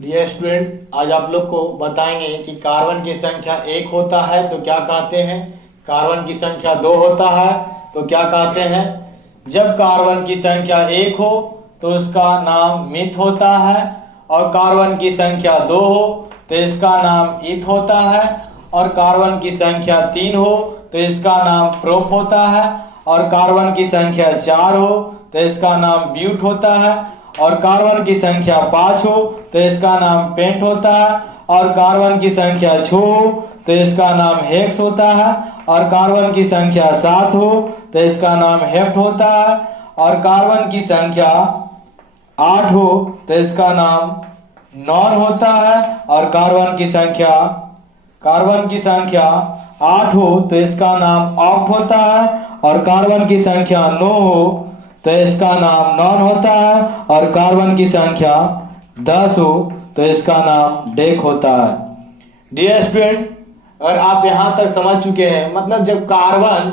Dear student, आज आप लोग को बताएंगे कि कार्बन की संख्या 1 होता है तो क्या कहते हैं, कार्बन की संख्या 2 होता है तो क्या कहते हैं। जब कार्बन की संख्या 1 हो तो उसका नाम मिथ होता है, और कार्बन की संख्या 2 हो तो इसका नाम ईथ होता है, और कार्बन की संख्या 3 हो तो इसका नाम प्रोप होता है, और कार्बन की संख्या 4 हो तो इसका नाम ब्यूट होता है, और कार्बन की संख्या 5 हो तो इसका नाम पेंट होता है, और कार्बन की संख्या 6 हो तो इसका नाम हेक्स होता है, और कार्बन की संख्या 7 हो तो इसका नाम हेप्ट होता है, और कार्बन की संख्या 8 हो तो इसका नाम नॉन होता है, और कार्बन की संख्या 8 हो तो इसका नाम ऑक्ट होता है, और कार्बन की संख्या 9 हो तो इसका नाम नॉन होता है, और कार्बन की संख्या 10 हो तो इसका नाम डेक होता है। डियर स्टूडेंट, अगर आप यहां तक समझ चुके हैं, मतलब जब कार्बन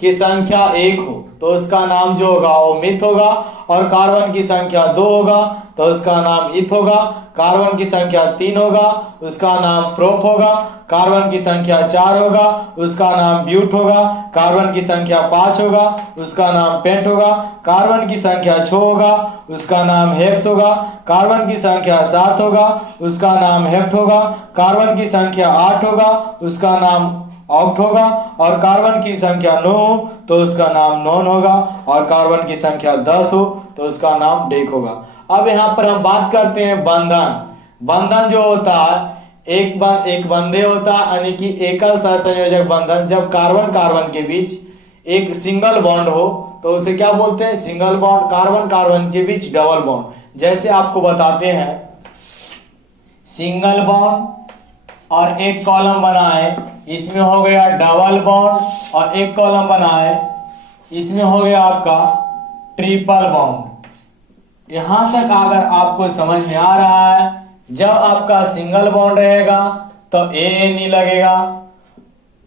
की संख्या 1 हो तो उसका नाम जो होगा वो मिथ होगा, और कार्बन की संख्या 2 होगा तो उसका नाम ईथ होगा, कार्बन की संख्या 3 होगा उसका नाम प्रोप होगा, कार्बन की संख्या 4 होगा उसका नाम ब्यूट होगा, कार्बन की संख्या 5 होगा उसका नाम पेंट होगा, कार्बन की संख्या 6 होगा उसका नाम हेक्स होगा, कार्बन की संख्या 7 होगा उसका नाम हेप्ट होगा, कार्बन की संख्या 8 होगा उसका नाम ऑक्ट होगा, और कार्बन की संख्या 9 हो तो उसका नाम नॉन होगा, और कार्बन की संख्या 10 हो तो उसका नाम डेक होगा। अब यहाँ पर हम बात करते हैं बंधन। बंधन जो होता है एक बंधे होता है, यानी कि एकल सहसंयोजक बंधन। जब कार्बन कार्बन के बीच एक सिंगल बॉन्ड हो तो उसे क्या बोलते हैं, सिंगल बॉन्ड। कार्बन कार्बन के बीच डबल बॉन्ड। जैसे आपको बताते हैं, सिंगल बॉन्ड और एक कॉलम बनाए, इसमें हो गया डबल बॉन्ड, और एक कॉलम बनाए इसमें हो गया आपका ट्रिपल बॉन्ड। यहां तक अगर आपको समझ में आ रहा है, जब आपका सिंगल बॉन्ड रहेगा तो ANE लगेगा,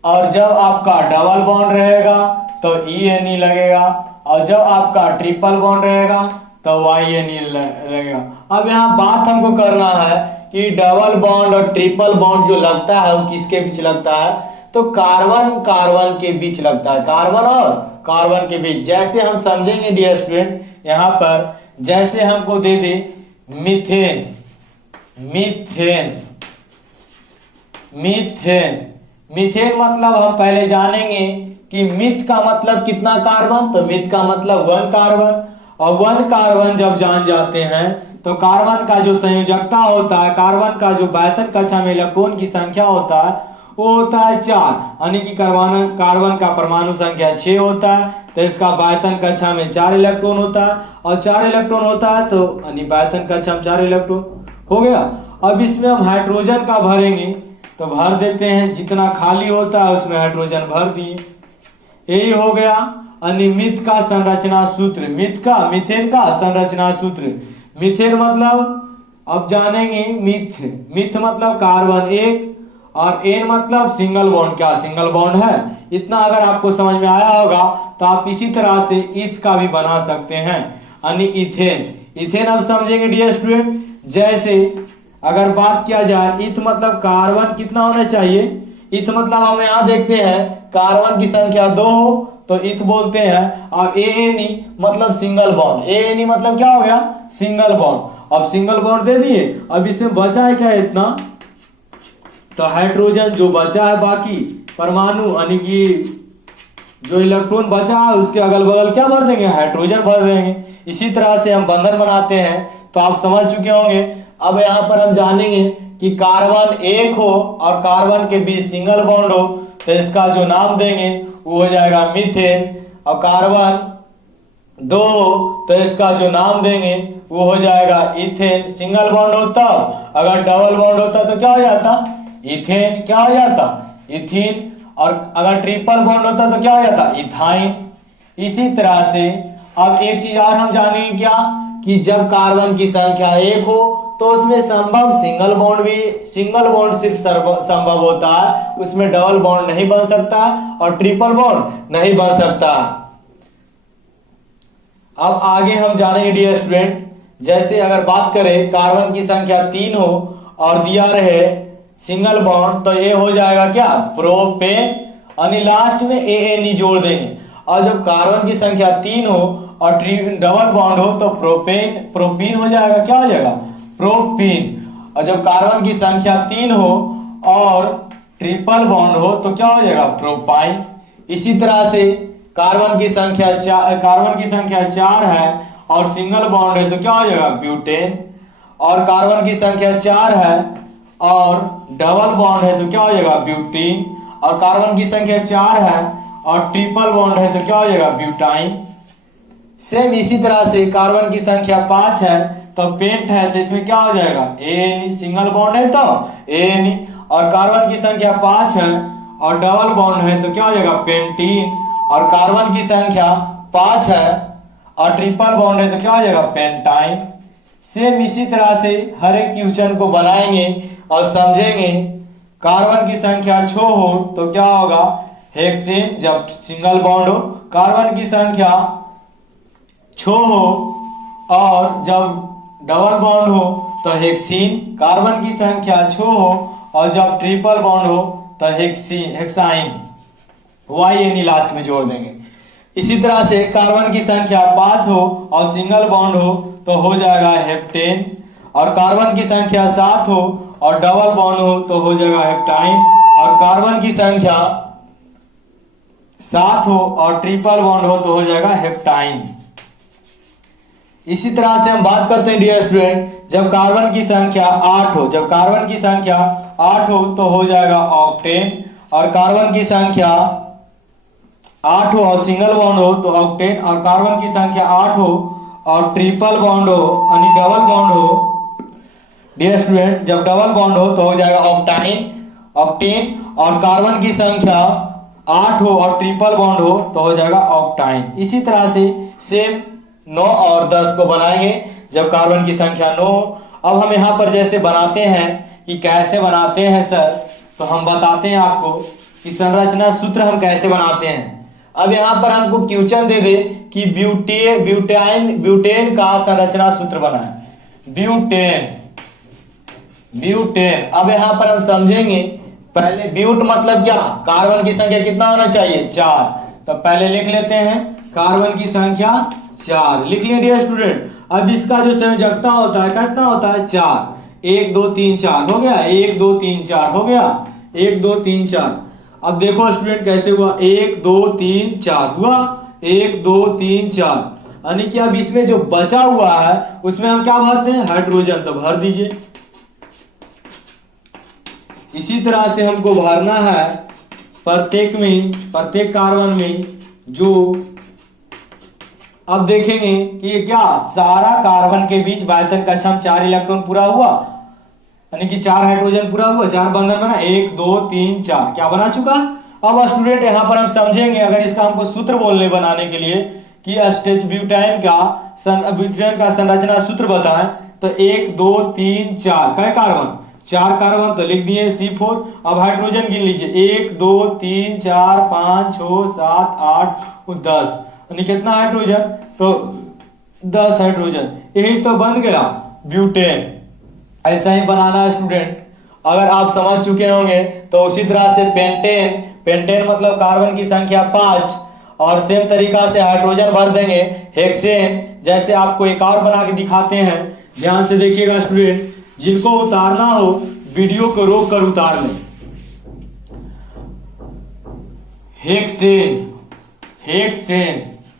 और जब आपका डबल बॉन्ड रहेगा तो ENE लगेगा, और जब आपका ट्रिपल बॉन्ड रहेगा तो YNE लगेगा। अब यहाँ बात हमको करना है कि डबल बॉन्ड और ट्रिपल बॉन्ड जो लगता है वो किसके बीच लगता है, तो कार्बन कार्बन के बीच लगता है, कार्बन और कार्बन के बीच। जैसे हम समझेंगे डियर स्टूडेंट, यहाँ पर जैसे हमको दे दे मीथेन, मीथेन, मीथेन। मीथेन मतलब हम पहले जानेंगे कि मिथ का मतलब कितना कार्बन, तो मिथ का मतलब 1 कार्बन, और 1 कार्बन जब जान जाते हैं तो कार्बन का जो संयोजकता होता है, कार्बन का जो बायतन कक्षा में इलेक्ट्रॉन की संख्या होता है वो होता है 4, यानी कि कार्बन का परमाणु संख्या 6 होता है तो इसका बायतन कक्षा में 4 इलेक्ट्रॉन होता है, और 4 इलेक्ट्रॉन होता है तो यानी बायतन कक्षा में 4 इलेक्ट्रॉन हो गया। अब इसमें हम हाइड्रोजन का भरेंगे तो भर देते हैं, जितना खाली होता है उसमें हाइड्रोजन भर दिए। यही हो गया अनिमित का संरचना सूत्र, मीथेन का संरचना सूत्र। मीथेन मतलब अब जानेंगे, मिथ मतलब कार्बन 1, और एन मतलब सिंगल बॉन्ड। क्या सिंगल बॉन्ड है? इतना अगर आपको समझ में आया होगा तो आप इसी तरह से ईथ का भी बना सकते हैं, यानी इथेन। इथेन अब समझेंगे डियर स्टूडेंट। जैसे अगर बात किया जाए, ईथ मतलब कार्बन कितना होना चाहिए, ईथ मतलब हम यहाँ देखते हैं कार्बन की संख्या 2 हो तो ईथ बोलते हैं, और ANE मतलब सिंगल बॉन्ड। ANE मतलब क्या हो गया, सिंगल बॉन्ड। अब सिंगल बॉन्ड दे दिए, अब इसमें बचा है क्या इतना, तो हाइड्रोजन जो बचा है, बाकी परमाणु यानी कि जो इलेक्ट्रॉन बचा है उसके अगल बगल क्या भर देंगे, हाइड्रोजन भर देंगे। इसी तरह से हम बंधन बनाते हैं, तो आप समझ चुके होंगे। अब यहाँ पर हम जानेंगे कि कार्बन 1 हो और कार्बन के बीच सिंगल बॉन्ड हो तो इसका जो नाम देंगे वो हो जाएगा मीथेन, और कार्बन 2 हो तो इसका जो नाम देंगे वो हो जाएगा इथेन। सिंगल बॉन्ड होता, अगर डबल बॉन्ड होता तो क्या हो जाता, इथेन। क्या हो जाता, इथीन। और अगर ट्रिपल बॉन्ड होता तो क्या हो जाता, इथाइन। इसी तरह से अब एक चीज और हम जानेंगे क्या, कि जब कार्बन की संख्या 1 हो तो उसमें संभव सिंगल बॉन्ड सिर्फ संभव होता है, उसमें डबल बॉन्ड नहीं बन सकता और ट्रिपल बॉन्ड नहीं बन सकता। अब आगे हम जानेंगे डियर स्टूडेंट, जैसे अगर बात करें कार्बन की संख्या 3 हो और दिया रहे सिंगल बॉन्ड, तो ये हो जाएगा क्या, प्रोपेन, यानी लास्ट में एएनई जोड़ देंगे। और जब कार्बन की संख्या 3 हो और डबल बॉन्ड हो तो प्रोपीन हो जाएगा, क्या हो जाएगा, प्रोपीन। और जब कार्बन की संख्या 3 हो और ट्रिपल बॉन्ड हो तो क्या हो जाएगा, प्रोपाइन। इसी तरह से कार्बन की संख्या 4 है और सिंगल बॉन्ड है तो क्या हो जाएगा, ब्यूटेन। और कार्बन की संख्या 4 है और डबल बॉन्ड है तो क्या हो जाएगा, ब्यूटीन। और कार्बन की संख्या 4 है और ट्रिपल बॉन्ड है तो क्या हो जाएगा, ब्यूटाइन। सेम इसी तरह से कार्बन की संख्या 5 है तो पेंट है तो इसमें क्या हो जाएगा, एएनई, सिंगल बॉन्ड है तो एएनई। और कार्बन की संख्या 5 है और डबल बॉन्ड है तो क्या हो जाएगा, पेंटीन। और कार्बन की संख्या 5 है और ट्रिपल बॉन्ड है तो क्या हो जाएगा, पेंटाइन। सेम इसी तरह से हर एक क्वेश्चन को बनाएंगे और समझेंगे। कार्बन की संख्या 6 हो तो क्या होगा, हेक्सेन, जब सिंगल बॉन्ड हो। कार्बन की संख्या 6 हो और जब डबल बॉन्ड हो तो हेक्सीन। कार्बन की संख्या 6 हो और जब ट्रिपल बॉन्ड हो तो हेक्साइन, YN लास्ट में जोड़ देंगे। इसी तरह से कार्बन की संख्या 5 हो और सिंगल बॉन्ड हो तो हो जाएगा हेप्टेन। और कार्बन की संख्या 7 हो और डबल बॉन्ड हो तो हो जाएगा हेप्टाइन। और कार्बन की संख्या 7 हो और ट्रिपल बॉन्ड हो तो हो जाएगा हेप्टाइन। इसी तरह से हम बात करते हैं डियर स्टूडेंट, जब कार्बन की संख्या 8 हो, जब कार्बन की संख्या 8 हो तो हो जाएगा ऑक्टेन। और कार्बन की संख्या 8 हो और सिंगल बॉन्ड हो तो ऑक्टेन। और कार्बन की संख्या 8 हो और ट्रिपल बॉन्ड हो यानी डबल बॉन्ड हो डियर स्टूडेंट, जब डबल बॉन्ड हो तो हो जाएगा ऑक्टेन। और कार्बन की संख्या 8 हो और ट्रिपल बॉन्ड हो तो हो जाएगा ऑक्टाइन। इसी तरह से सेम 9 और 10 को बनाएंगे जब कार्बन की संख्या 9। अब हम यहाँ पर जैसे बनाते हैं कि कैसे बनाते हैं सर, तो हम बताते हैं आपको कि संरचना सूत्र हम कैसे बनाते हैं। अब यहाँ पर हमको क्वेश्चन दे दे कि ब्यूटेन का संरचना सूत्र बनाए, ब्यूटेन। अब यहाँ पर हम समझेंगे, पहले ब्यूट मतलब क्या, कार्बन की संख्या कितना होना चाहिए, 4। तो पहले लिख लेते हैं कार्बन की संख्या 4, लिख लिया डियर स्टूडेंट। अब इसका जो संयोजकता होता है कितना होता है, 4। 1 2 3 4 हो गया, 1 2 3 4 हो गया, 1 2 3 4। अब देखो स्टूडेंट कैसे हुआ, 1 2 3 4 हुआ, 1 2 3 4, यानी कि अब इसमें जो बचा हुआ है उसमें हम क्या भरते हैं, हाइड्रोजन, तो भर दीजिए। इसी तरह से हमको भरना है प्रत्येक कार्बन में जो, अब देखेंगे कि क्या सारा कार्बन के बीच बायतन कक्षम 4 इलेक्ट्रॉन पूरा हुआ, यानी कि 4 हाइड्रोजन पूरा हुआ, 4 बंधन बना, 1 2 3 4 क्या बना चुका। अब स्टूडेंट यहाँ पर हम समझेंगे, अगर इसका हमको सूत्र बोलने बनाने के लिए कि स्टेच ब्यूटाइन का संरचना सूत्र बताएं तो 1 2 3 4 क्या कार्बन, 4 कार्बन, तो लिख दिए C4। अब हाइड्रोजन गिन लीजिए, 1 2 3 4 5 6 7 8 10, यानी कितना हाइड्रोजन, तो 10 हाइड्रोजन, यही तो बन गया ब्यूटेन। ऐसा ही बनाना है स्टूडेंट। अगर आप समझ चुके होंगे तो उसी तरह से पेंटेन मतलब कार्बन की संख्या 5 और सेम तरीका से हाइड्रोजन भर देंगे हेक्सेन। जैसे आपको एक और बना के दिखाते हैं, ध्यान से देखिएगा स्टूडेंट, जिनको उतारना हो वीडियो को रोक कर उतार लें। हेक्सेन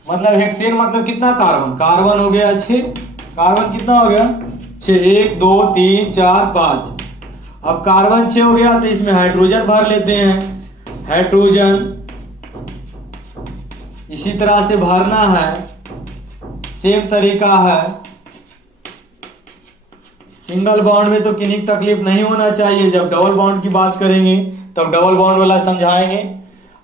मतलब कितना कार्बन, कार्बन हो गया 6, कार्बन कितना हो गया 6, 1 2 3 4 5। अब कार्बन 6 हो गया तो इसमें हाइड्रोजन भर लेते हैं, हाइड्रोजन इसी तरह से भरना है, सेम तरीका है। सिंगल बॉन्ड में तो किन्हीं तकलीफ नहीं होना चाहिए, जब डबल बॉन्ड की बात करेंगे तब तो डबल बॉन्ड वाला समझाएंगे।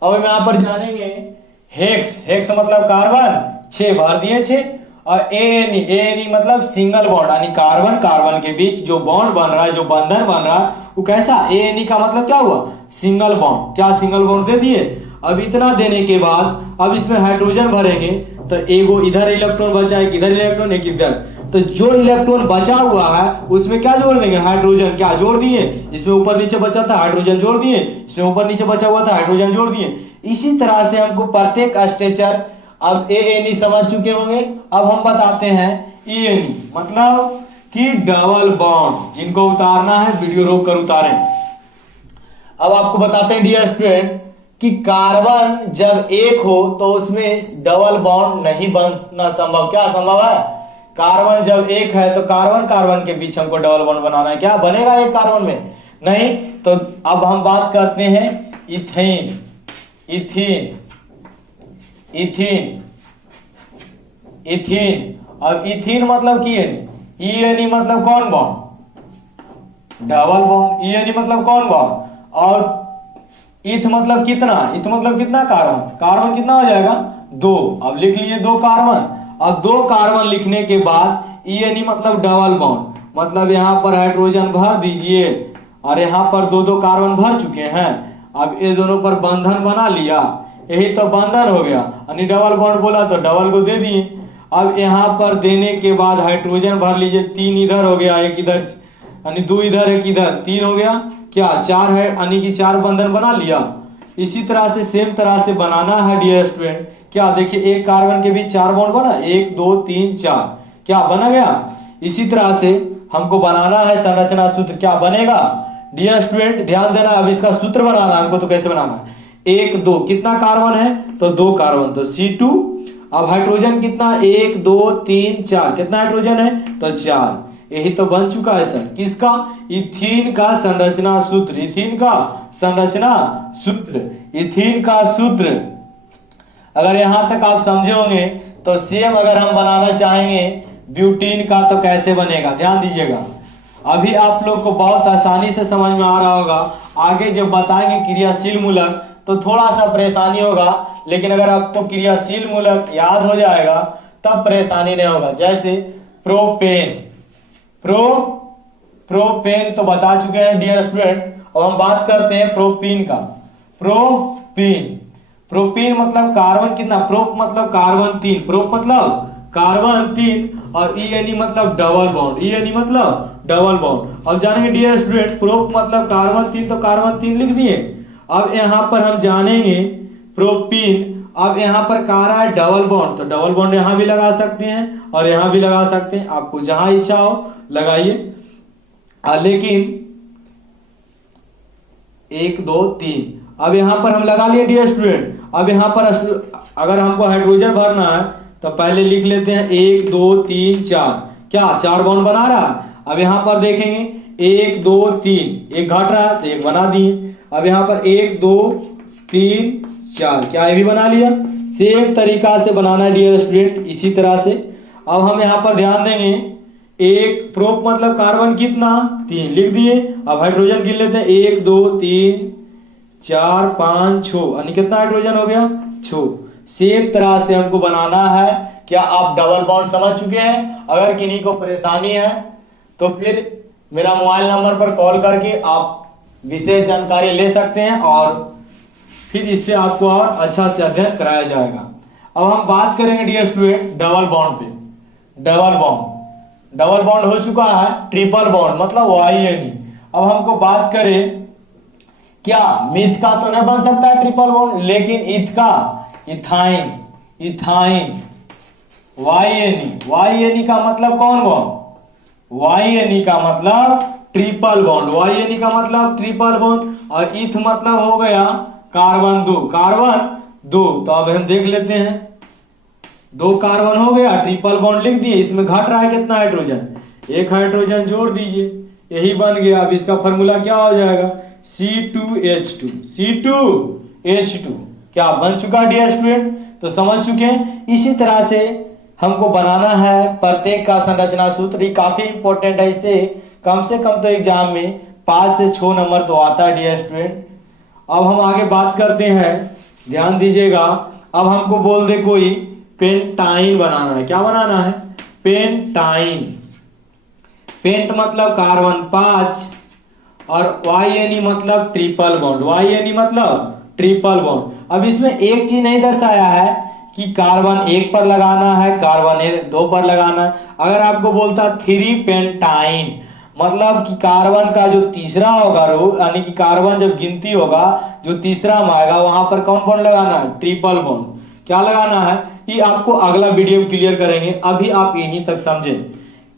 अब हम यहाँ पर जानेंगे हेक्स मतलब कार्बन 6 भर दिए 6, और एएनई मतलब सिंगल बॉन्ड, यानी कार्बन के बीच जो बॉन्ड बन रहा है, जो बंधन बन रहा है वो कैसा, एएनई का मतलब क्या हुआ, सिंगल बॉन्ड। क्या सिंगल बॉन्ड दे दिए। अब इतना देने के बाद अब इसमें हाइड्रोजन भरेंगे तो एगो इधर इलेक्ट्रॉन बचा, एक इधर इलेक्ट्रॉन एक इधर, तो जो इलेक्ट्रॉन बचा हुआ है उसमें क्या जोड़ देंगे, हाइड्रोजन। क्या जोड़ दिए, इसमें ऊपर नीचे बचा था हाइड्रोजन जोड़ दिए, इसमें ऊपर नीचे बचा हुआ था हाइड्रोजन जोड़ दिए। इसी तरह से हमको प्रत्येक स्ट्रक्चर, अब ANE समझ चुके होंगे। अब हम बताते हैं ENE, मतलब कि डबल बॉन्ड। जिनको उतारना है वीडियो रोक कर उतारें। अब आपको बताते हैं डियर स्टूडेंट कि कार्बन जब एक हो तो उसमें डबल बॉन्ड नहीं बनना संभव। क्या संभव है, कार्बन जब एक है तो कार्बन कार्बन के बीच हमको डबल बॉन्ड बनाना है, क्या बनेगा एक कार्बन में, नहीं। तो अब हम बात करते हैं इथेन, इथीन, इथीन, इथीन। और इथीन मतलब की ENE मतलब कौन बॉन्ड, डबल बॉन्ड। ENE मतलब कौन बॉन्ड, और इथ मतलब कितना, इथ मतलब कितना कार्बन, कार्बन कितना हो जाएगा 2। अब लिख लिए 2 कार्बन। अब 2 कार्बन लिखने के बाद ENE मतलब डबल बॉन्ड, मतलब यहां पर हाइड्रोजन भर दीजिए और यहां पर 2 कार्बन भर चुके हैं। अब ये दोनों पर बंधन बना लिया, यही तो बंधन हो गया। यानी डबल बॉन्ड बोला तो डबल को दे दिए। अब यहां पर देने के बाद हाइड्रोजन भर लीजिए, 3 इधर हो गया, 1 इधर, यानी 2 इधर 1 इधर, 3 हो गया। क्या 4 है, यानी कि 4 बंधन बना लिया। इसी तरह से सेम तरह से बनाना है डियर स्टूडेंट। क्या देखिए, एक कार्बन के बीच 4 बॉन्ड बना, 1 2 3 4, क्या बना गया। इसी तरह से हमको बनाना है संरचना सूत्र, क्या बनेगा डियर स्टूडेंट, ध्यान देना। अब इसका सूत्र बनाना हमको, तो कैसे बनाना है, 1 2, कितना कार्बन है तो 2 कार्बन, तो C2। अब हाइड्रोजन कितना, 1 2 3 4, कितना हाइड्रोजन है तो 4। यही तो बन चुका है सर, किसका, इथीन का संरचना सूत्र, इथीन का संरचना सूत्र, इथीन का सूत्र। अगर यहां तक आप समझे होंगे तो सेम अगर हम बनाना चाहेंगे ब्यूटीन का तो कैसे बनेगा, ध्यान दीजिएगा। अभी आप लोग को बहुत आसानी से समझ में आ रहा होगा, आगे जब बताएंगे क्रियाशील मूलक तो थोड़ा सा परेशानी होगा, लेकिन अगर आपको क्रियाशील मूलक याद हो जाएगा तब परेशानी नहीं होगा। जैसे प्रोपेन, प्रोपेन तो बता चुके हैं डियर स्टूडेंट। और हम बात करते हैं प्रोपीन का, प्रोपीन मतलब कार्बन कितना, प्रोप मतलब कार्बन 3, प्रोप मतलब कार्बन 3, और ENE मतलब डबल बॉन्ड, ENE मतलब डबल बॉन्ड। अब जानेंगे डियर स्टूडेंट, प्रोप मतलब कार्बन 3, तो कार्बन 3 लिख दिए। अब यहां पर हम जानेंगे प्रोपीन। अब यहां पर कह रहा है डबल बॉन्ड, तो डबल बॉन्ड यहां भी लगा सकते हैं और यहां भी लगा सकते हैं, आपको जहां इच्छा हो लगाइए। लेकिन 1 2 3, अब यहां पर हम लगा लिए डियर स्टूडेंट। अब यहां पर अगर हमको हाइड्रोजन भरना है तो पहले लिख लेते हैं 1 2 3 4, क्या 4 बॉन्ड बना रहा है। अब यहां पर देखेंगे 1 2 3, एक घट रहा है तो 1 बना दिए। अब यहां पर 1 2 3 4, क्या ये भी बना लिया। सेम तरीका से बनाना है डियर स्टूडेंट, इसी तरह से। अब हम यहां पर ध्यान देंगे, एक प्रोप मतलब कार्बन कितना 3 लिख दिए। अब हाइड्रोजन गिन लेते हैं, 1 2 3 4 5 6, यानी कितना हाइड्रोजन हो गया 6। सेम तरह से हमको बनाना है। क्या आप डबल बॉन्ड समझ चुके हैं। अगर किन्हीं को परेशानी है तो फिर मेरा मोबाइल नंबर पर कॉल करके आप विशेष जानकारी ले सकते हैं और फिर इससे आपको और अच्छा से अध्ययन कराया जाएगा। अब हम बात करेंगे डियर स्टूडेंट डबल बॉन्ड पे। डबल बॉन्ड हो चुका है, ट्रिपल बॉन्ड मतलब YNE। अब हमको बात करें, क्या मिथ का तो नहीं बन सकता है ट्रिपल बॉन्ड, लेकिन इथ का, इथाइन, इथाइन, YNE का मतलब कौन बॉन्ड, YNE का मतलब ट्रिपल बॉन्ड, YNE का मतलब ट्रिपल बॉन्ड। और इथ मतलब हो गया कार्बन 2, कार्बन 2। तो अब हम देख लेते हैं, 2 कार्बन हो गया, ट्रिपल बॉन्ड लिख दिए। इसमें घट रहा है कितना हाइड्रोजन, 1 हाइड्रोजन जोड़ दीजिए, यही बन गया। अब इसका फॉर्मूला क्या हो जाएगा, C2H2, C2H2। क्या बन चुका डियर स्टूडेंट, तो समझ चुके हैं। इसी तरह से हमको बनाना है प्रत्येक का संरचना सूत्र, काफी इंपॉर्टेंट है। इससे कम से कम तो एग्जाम में 5 से 6 नंबर तो आता है डियर स्टूडेंट। अब हम आगे बात करते हैं, ध्यान दीजिएगा। अब हमको बोल दे कोई पेंटाइन बनाना है, क्या बनाना है, पेंटाइन। पेंट मतलब कार्बन 5 और YNE मतलब ट्रिपल बॉन्ड, YNE मतलब ट्रिपल बॉन्ड। अब इसमें एक चीज नहीं दर्शाया है कि कार्बन 1 पर लगाना है, कार्बन 2 पर लगाना है। अगर आपको बोलता 3 पेंटाइन, मतलब कि कार्बन का जो तीसरा होगा रो, यानी कि कार्बन जब गिनती होगा जो तीसरा में आएगा वहां पर कौन बॉन्ड लगाना है, ट्रिपल बॉन्ड। क्या लगाना है ये आपको अगला वीडियो क्लियर करेंगे, अभी आप यहीं तक समझें।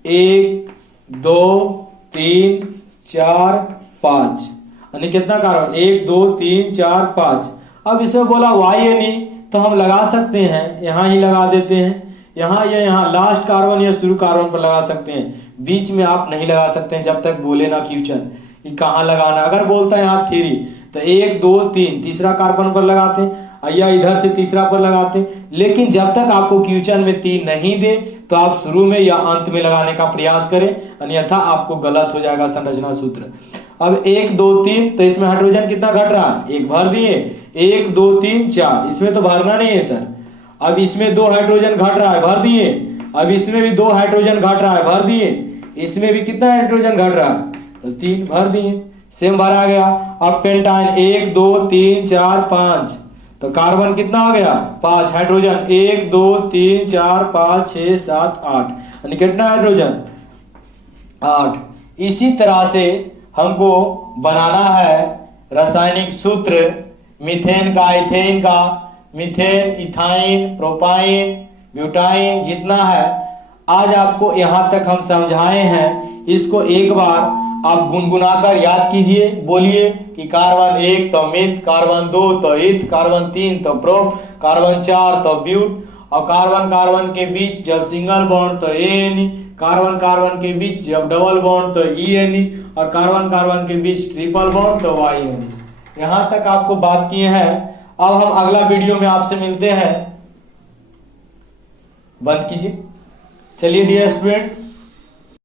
1 2 3 4 5, यानी कितना कार्बन, 1 2 3 4 5। अब इसमें बोला वाई नहीं तो हम लगा सकते हैं, यहां ही लगा देते हैं, यहाँ या यहाँ लास्ट कार्बन या शुरू कार्बन पर लगा सकते हैं, बीच में आप नहीं लगा सकते हैं जब तक बोले ना क्वेश्चन कि कहाँ लगाना। अगर बोलता है यहाँ 3 तो 1 2 3 तीसरा कार्बन पर लगाते हैं, या इधर से तीसरा पर लगाते हैं। लेकिन जब तक आपको क्वेश्चन में 3 नहीं दे तो आप शुरू में या अंत में लगाने का प्रयास करें, अन्यथा आपको गलत हो जाएगा संरचना सूत्र। अब 1 2 3 तो इसमें हाइड्रोजन कितना घट रहा है, 1 भर दिए, 1 2 3 4, इसमें तो भरना नहीं है सर। अब इसमें 2 हाइड्रोजन घट रहा है, भर दिए। अब इसमें भी 2 हाइड्रोजन घट रहा है, भर दिए। इसमें भी कितना हाइड्रोजन घट रहा है, तो 3 भर दिए, सेम भरा गया। अब पेंटाइन 1 2 3 4 5, तो कार्बन कितना हो गया, 5 हाइड्रोजन, 1 2 3 4 5 6 7 8, यानी कितना हाइड्रोजन, 8। इसी तरह से हमको बनाना है रासायनिक सूत्र मीथेन का, इथेन का, मीथेन, इथाइन, प्रोपाइन, ब्यूटाइन जितना है आज आपको यहां तक हम समझाए हैं, इसको एक बार आप गुनगुनाकर याद कीजिए। बोलिए कि कार्बन 1 तो मिथ, कार्बन 2 तो इथ, कार्बन 3 तो प्रोप, कार्बन 4 तो ब्यूट, और कार्बन कार्बन के बीच जब सिंगल बॉन्ड तो एन, कार्बन कार्बन के बीच जब डबल बॉन्ड तो EN, और कार्बन कार्बन के बीच ट्रिपल बॉन्ड तो YN। यहां तक आपको बात किए हैं। अब हम अगला वीडियो में आपसे मिलते हैं। बंद कीजिए। चलिए डियर स्टूडेंट,